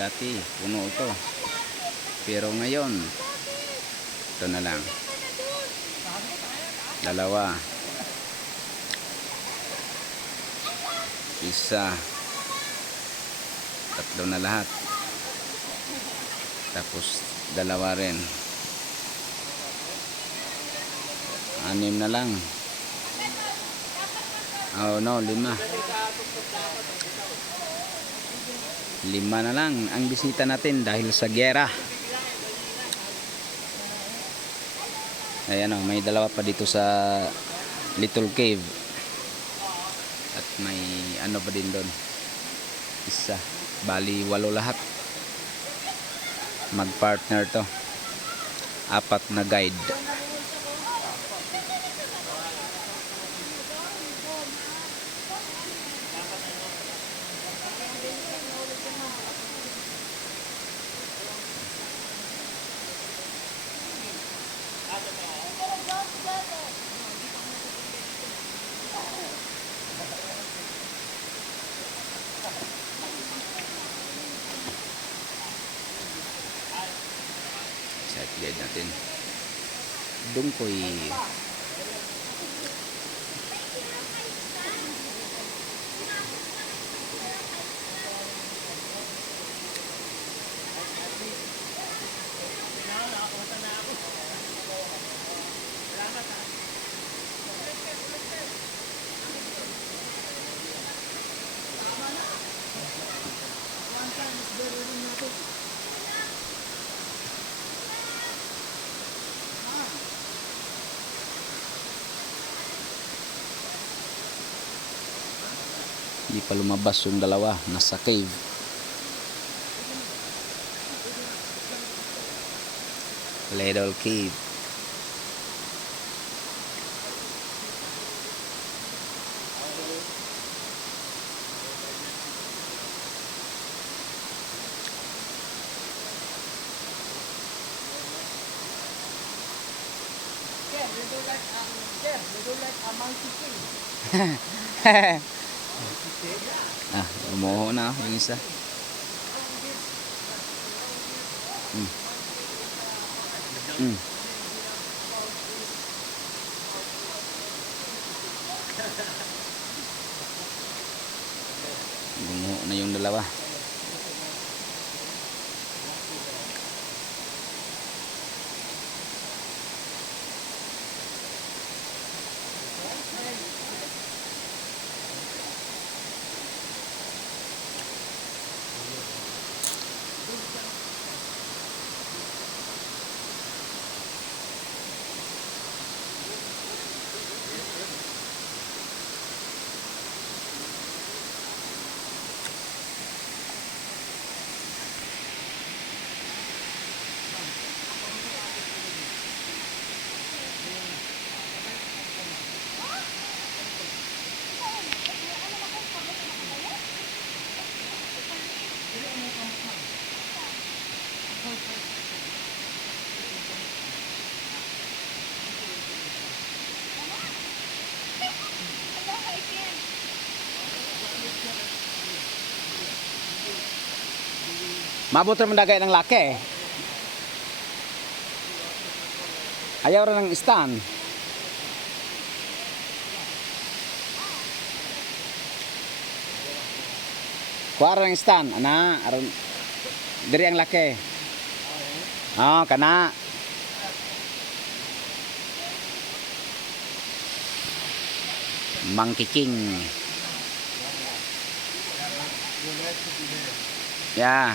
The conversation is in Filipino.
Dati puno ito, pero ngayon ito na lang, dalawa, isa, tatlo na lahat, tapos dalawa rin, 6 na lang. Oh no, 5 na lang ang bisita natin dahil sa giyera. Ayan o, may dalawa pa dito sa little cave. At may ano pa din doon, isa, bali 8 lahat. Mag-partner to, 4 na guide. Side guide natin. Dungkoy. Hindi pa lumabas yung dalawa, nasa cave. Little cave. Ah, umuho na yung isa. Umuho na yung dalawa. Mabot rin dagay ng laki. Ayaw rin ng stand. Kuha rin ng stand. Ana, aron diri ang laki. Oh, kana. Monkey King. Yeah.